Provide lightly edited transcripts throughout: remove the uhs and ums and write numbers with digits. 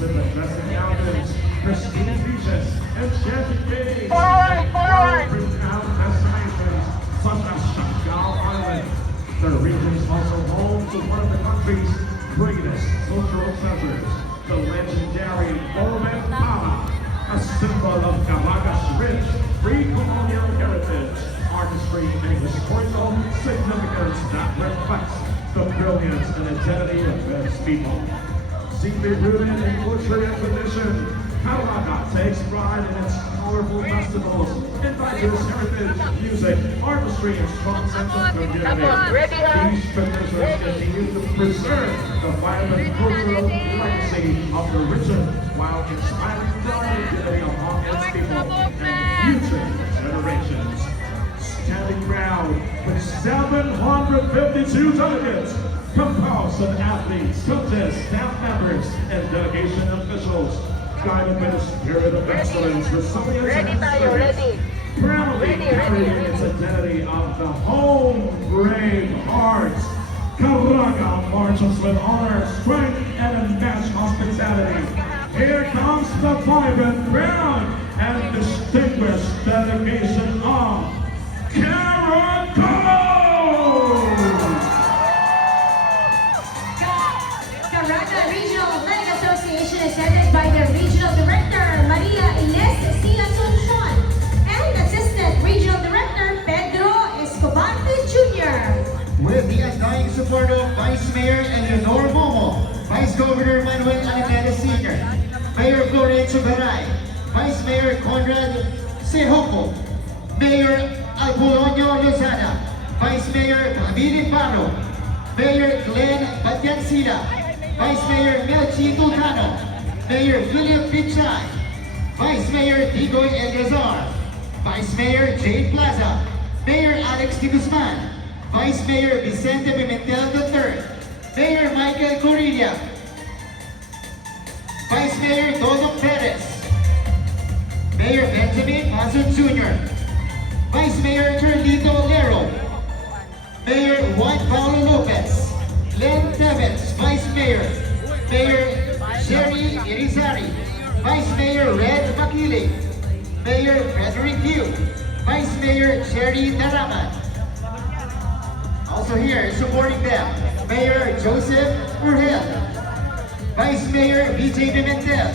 with the dressing gowns, Christine Beaches, and Jeffy Gage. Renowned destinations such as Chagall Island. The region is also home to one of the country's greatest cultural treasures, the legendary Omen Pala, a symbol of Caracas' rich pre-colonial heritage, artistry, and historical significance that reflects the brilliance and identity of its people. Deeply rooted in culture and tradition, Caraga takes pride in its colorful festivals, indigenous heritage, music, artistry, and strong sense of community. These traditions continue to preserve the vibrant cultural legacy of the region while inspiring pride and unity among its people and future generations. Standing proud with 752 delegates, composed of athletes, coaches, staff members, and delegation officials, guided by the spirit of excellence, resilience, and service, proudly carrying its identity of the home brave hearts. Caraga marches with honor, strength, and unmatched hospitality. Here comes the vibrant, proud, and distinguished delegation of Caraga! Caraga Regional Flag Association is headed by the Regional Director, Maria Ines C. Asuncion, and Assistant Regional Director, Pedro Escobante Jr. With the undying support of Vice Mayor Eleanor Momo, Vice Governor Manuel Alcantara Sr., Mayor Florencio Garay, Vice Mayor Conrad Sejoco, Mayor Apolonio Lozana, Vice Mayor Pamili Barro, Mayor Glenn Batiancina, Vice Mayor Melchi Tulcano, Mayor Philip Pichay, Vice Mayor Digoy Elgazar, Vice Mayor Jane Plaza, Mayor Alex Di Guzman, Vice Mayor Vicente Pimentel III, Mayor Michael Corilla, Vice Mayor Dodong Perez, Mayor Benjamin Mazun Jr., Vice Mayor Carlito Lero, Mayor Juan Paulo Lopez, Len Tevez, Vice Mayor, Mayor Sherry Irizarry, Vice Mayor Red Makili, Mayor Frederick Yu, Vice Mayor Cherry Taraman. Also here, supporting them, Mayor Joseph Urgel, Vice Mayor BJ Pimentel,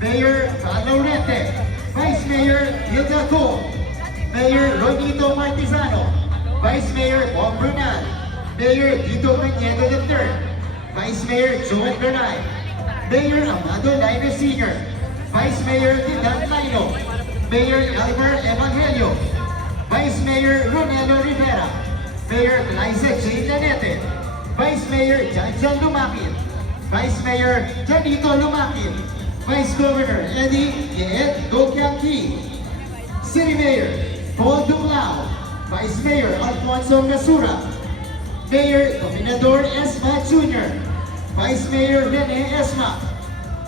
Mayor Val Laurente, Vice Mayor Hilda Cole, Mayor Ronito Martizano, Vice Mayor Bob Brunal, Mayor Tito Cañedo III, Vice Mayor Joel Bernay, Mayor Amado Laino Sr., Vice Mayor Tidan Laino, Mayor Albert Evangelio, Vice Mayor Ronelo Rivera, Mayor Liza Jane Lanete, Vice Mayor Janjan Lumakil, Vice Mayor Janito Lumakil, Vice Governor Eddie Yeet Dokyang Ki, City Mayor Paul Dumlao, Vice Mayor Alfonso Nasura, Mayor Gobernador Esma Jr., Vice Mayor Rene Esma,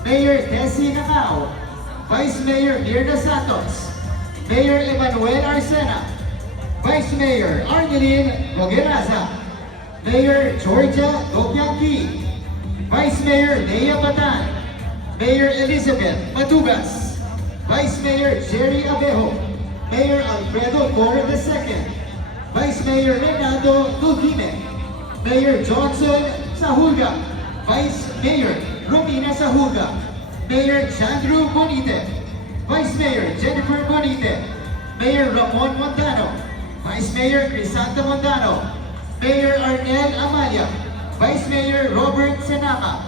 Mayor Desi Nacao, Vice Mayor Mirna Santos, Mayor Emmanuel Arsena, Vice Mayor Arnelin Gogeraza, Mayor Georgia Dokyangki, Vice Mayor Nea Batan, Mayor Elizabeth Matugas, Vice Mayor Jerry Abejo, Mayor Alfredo Cora II, Vice Mayor Renato Dulgime, Mayor Johnson Sahulga, Vice Mayor Romina Sahulga, Mayor Chandru Bonite, Vice Mayor Jennifer Bonite, Mayor Ramon Montano, Vice Mayor Crisanta Montano, Mayor Arnel Amalia, Vice Mayor Robert Senama,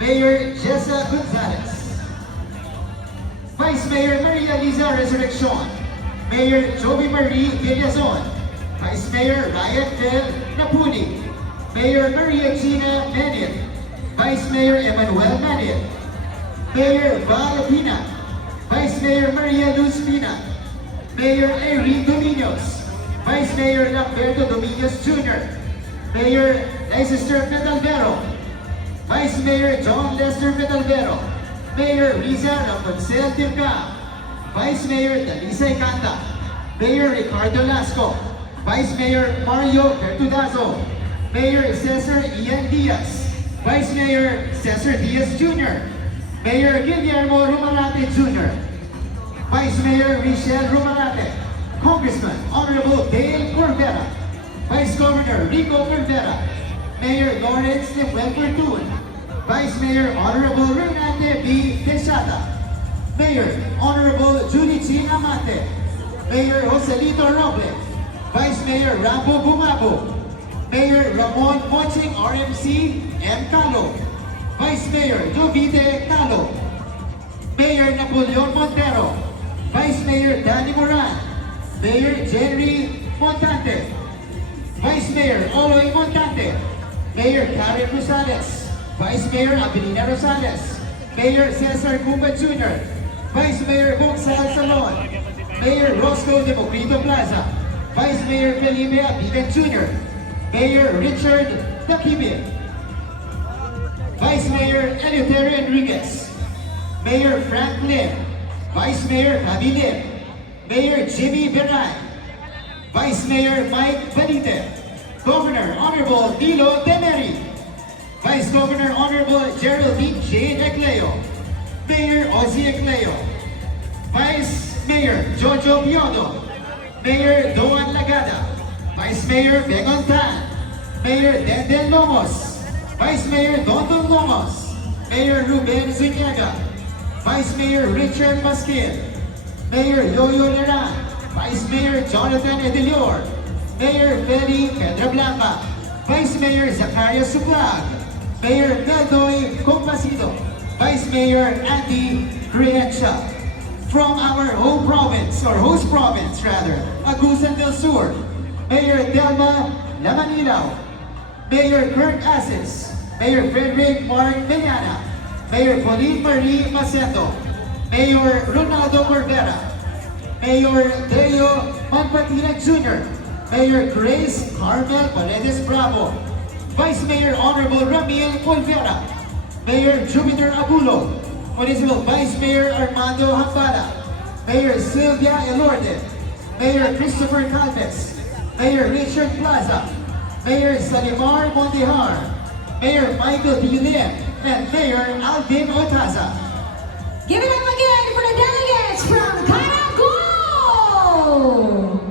Mayor Jessa Gonzalez, Vice Mayor Maria Liza Resurrection, Mayor Joey Marie Villazon, Vice Mayor Ryan Del Napuni, Mayor Maria Gina Menin, Vice Mayor Emmanuel Manil, Mayor Val Pina, Vice Mayor Maria Luz Pina, Mayor Irene Dominios, Vice Mayor Lamberto Dominios Jr., Mayor Leicester Metalvero, Vice Mayor John Lester Metalvero, Mayor Riza Rapunzel Tirca, Vice Mayor Dalisay Canta, Mayor Ricardo Lasco, Vice Mayor Mario Bertudazo, Mayor Cesar Ian Diaz, Vice Mayor Cesar Diaz Jr., Mayor Guillermo Rumarate Jr., Vice Mayor Michelle Rumarate, Congressman Honorable Dale Corbera, Vice Governor Rico Corbera, Mayor Lawrence Lemuel Fortun, Vice Mayor Honorable Renate B. Teixada, Mayor Honorable Judy G. Amate, Mayor Joselito Roble, Vice Mayor Rambo Bumabo, Mayor Ramon Moching RMC M. Calo, Vice Mayor Jovite Calo, Mayor Napoleon Montero, Vice Mayor Danny Moran, Mayor Jerry Montante, Vice Mayor Oloy Montante, Mayor Karen Rosales, Vice Mayor Abilina Rosales, Mayor Cesar Cumba Jr., Vice Mayor Bonsal Salon, Mayor Roscoe Democrito Plaza, Vice Mayor Felipe Abigan Jr., Mayor Richard Takibin, Vice Mayor Eleuterio Enriquez, Mayor Frank Lim, Vice Mayor Javi Lim, Mayor Jimmy Beray, Vice Mayor Mike Benitez, Governor Honorable Nilo Demeri, Vice Governor Honorable Geraldine J. Ecleo, Mayor Ozzie Ecleo, Vice Mayor Jojo Biodo, Mayor Doan Lagada, Vice Mayor Begon Tan, Mayor Denden Lomos, Vice Mayor Dondon Lomos, Mayor Ruben Zuniaga, Vice Mayor Richard Pasquil, Mayor Yoyo Leran, Vice Mayor Jonathan Edelior, Mayor Feli Pedra Blanca, Vice Mayor Zacarias Suplag, Mayor Neldoy Compasido, Vice Mayor Andy Riencha. From our home province, or host province rather, Agusan del Sur, Mayor Delma Lamanilao, Mayor Kurt Asis, Mayor Frederick Mark Meñana, Mayor Pauline Marie Macedo, Mayor Ronaldo Corbera, Mayor Deo Manpatina Jr., Mayor Grace Carmel Paredes Bravo, Vice Mayor Honorable Ramil Polvera, Mayor Jupiter Abulo, Municipal Vice Mayor Armando Hambala, Mayor Sylvia Elorde, Mayor Christopher Calves, Mayor Richard Plaza, Mayor Salimar Mondihar, Mayor Michael D. Lim, and Mayor Alvin Otaza. Give it up again for the delegates from Caraguao!